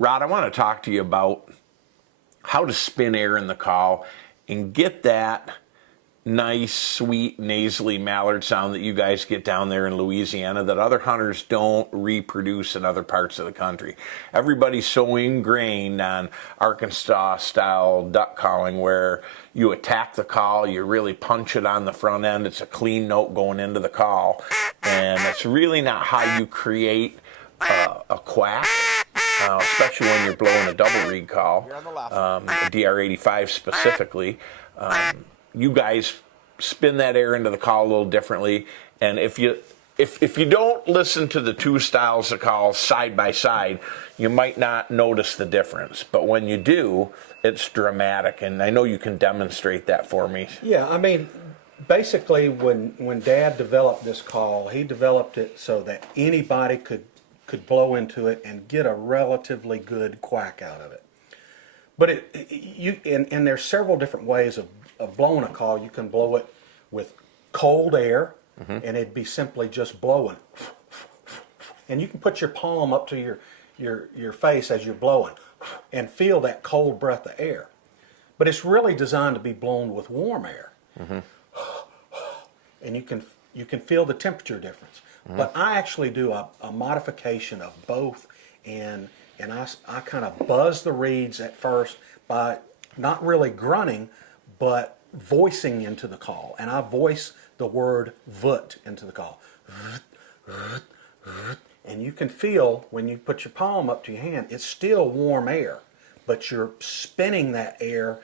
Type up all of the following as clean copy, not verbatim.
Rod, I want to talk to you about how to spin air in the call and get that nice, sweet, nasally mallard sound that you guys get down there in Louisiana that other hunters don't reproduce in other parts of the country. Everybody's so ingrained on Arkansas-style duck calling where you attack the call, you really punch it on the front end, it's a clean note going into the call, and it's really not how you create a quack. Especially when you're blowing a double reed call, DR85 specifically. You guys spin that air into the call a little differently, and if you don't listen to the two styles of call side by side, you might not notice the difference. But when you do, it's dramatic, and I know you can demonstrate that for me. Yeah, I mean, basically when Dad developed this call, he developed it so that anybody could blow into it and get a relatively good quack out of it. But and there's several different ways of blowing a call. You can blow it with cold air, and it'd be simply just blowing. And you can put your palm up to your face as you're blowing and feel that cold breath of air. But it's really designed to be blown with warm air. And you can feel the temperature difference. But I actually do a modification of both, and I kind of buzz the reeds at first by not really grunting, but voicing into the call. And I voice the word "vut" into the call. And you can feel when you put your palm up to your hand, it's still warm air, but you're spinning that air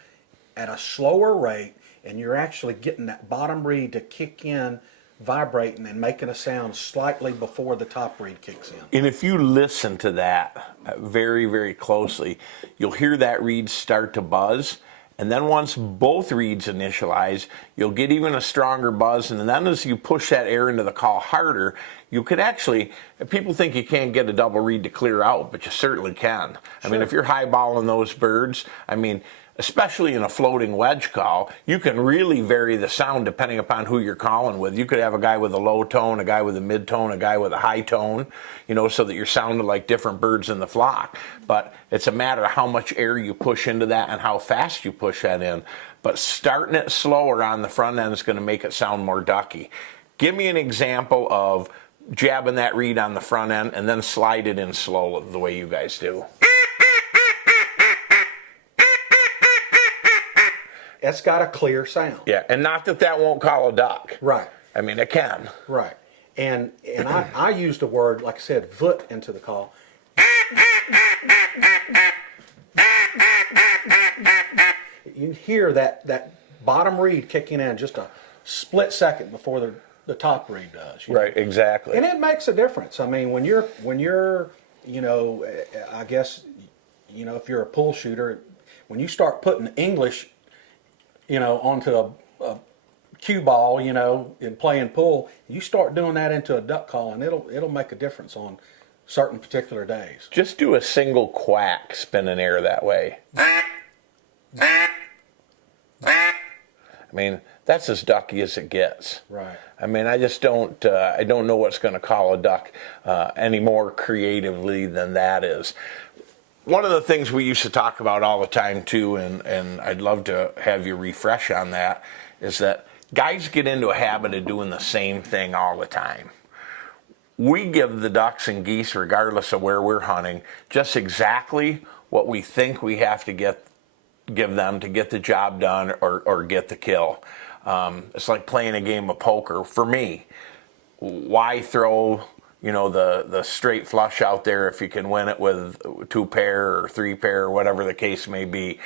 at a slower rate, and you're actually getting that bottom reed to kick in, vibrating and making a sound slightly before the top reed kicks in. And if you listen to that very, very closely, you'll hear that reed start to buzz. And then once both reeds initialize, you'll get even a stronger buzz. And then as you push that air into the call harder, you could actually, people think you can't get a double reed to clear out, but you certainly can. I mean, if you're highballing those birds, I mean, especially in a floating wedge call, you can really vary the sound depending upon who you're calling with. You could have a guy with a low tone, a guy with a mid tone, a guy with a high tone, you know, so that you're sounding like different birds in the flock. But it's a matter of how much air you push into that and how fast you push that in. But starting it slower on the front end is going to make it sound more ducky. Give me an example of jabbing that reed on the front end and then slide it in slow the way you guys do. It's got a clear sound. Yeah, and not that won't call a duck. Right. I mean, it can. Right. And I used a word, like I said, "vut" into the call. You hear that bottom reed kicking in just a split second before the top reed does. Right, exactly. And it makes a difference. I mean, when you're, you know, I guess, you know, if you're a pool shooter, when you start putting English, you know, onto a cue ball, you know, and playing pool, you start doing that into a duck call, and it'll make a difference on certain particular days. Just do a single quack spinning air that way. I mean, that's as ducky as it gets. Right. I mean, I just don't know what's going to call a duck any more creatively than that is. One of the things we used to talk about all the time too, and I'd love to have you refresh on that, is that guys get into a habit of doing the same thing all the time. We give the ducks and geese, regardless of where we're hunting, just exactly what we think we have to give them to get the job done or get the kill. It's like playing a game of poker. For me, why throw, you know, the straight flush out there if you can win it with 2 pair or 3 pair or whatever the case may be?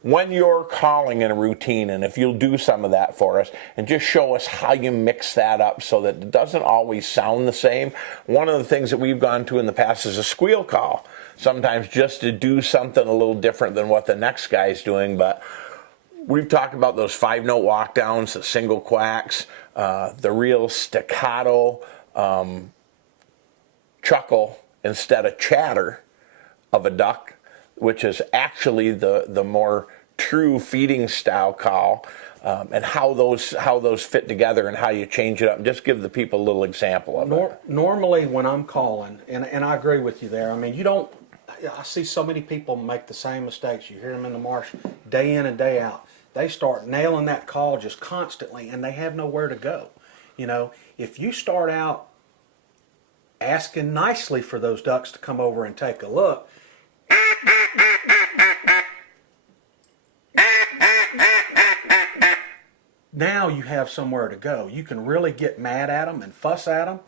When you're calling in a routine, and if you'll do some of that for us and just show us how you mix that up so that it doesn't always sound the same. One of the things that we've gone to in the past is a squeal call, sometimes just to do something a little different than what the next guy's doing. But we've talked about those 5-note walkdowns, the single quacks, the real staccato chuckle instead of chatter of a duck, which is actually the more true feeding style call, and how those fit together and how you change it up. And just give the people a little example of it. Normally when I'm calling, and I agree with you there, I mean, you don't I see so many people make the same mistakes. You hear them in the marsh day in and day out. They start nailing that call just constantly, and they have nowhere to go. You know, if you start out asking nicely for those ducks to come over and take a look, now you have somewhere to go. You can really get mad at them and fuss at them.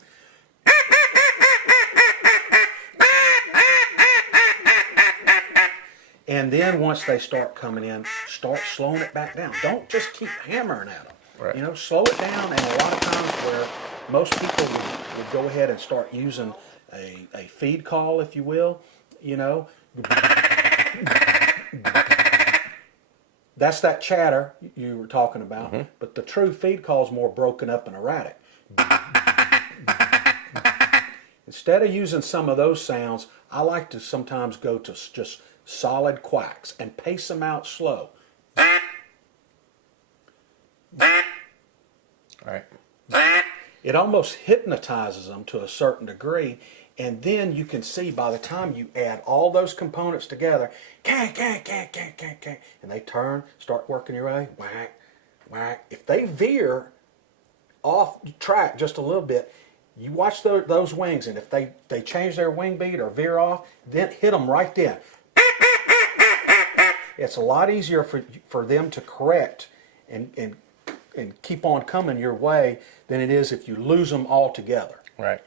And then once they start coming in, start slowing it back down. Don't just keep hammering at them. Right. You know, slow it down. And a lot of times where most people would go ahead and start using a feed call, if you will, you know. That's that chatter you were talking about. Mm-hmm. But the true feed call is more broken up and erratic. Instead of using some of those sounds, I like to sometimes go to just solid quacks and pace them out slow. Right. It almost hypnotizes them to a certain degree, and then you can see by the time you add all those components together, and they turn, start working your way, whack, whack. If they veer off track just a little bit, you watch those wings, and if they change their wing beat or veer off, then hit them right then. It's a lot easier for them to correct and keep on coming your way than it is if you lose them altogether. Right.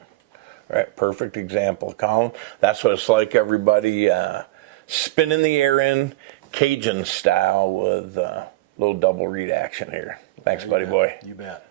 Right. Perfect example, Colin. That's what it's like, everybody. Spinning the air in Cajun style with a little double read action here. Thanks, buddy boy. You bet.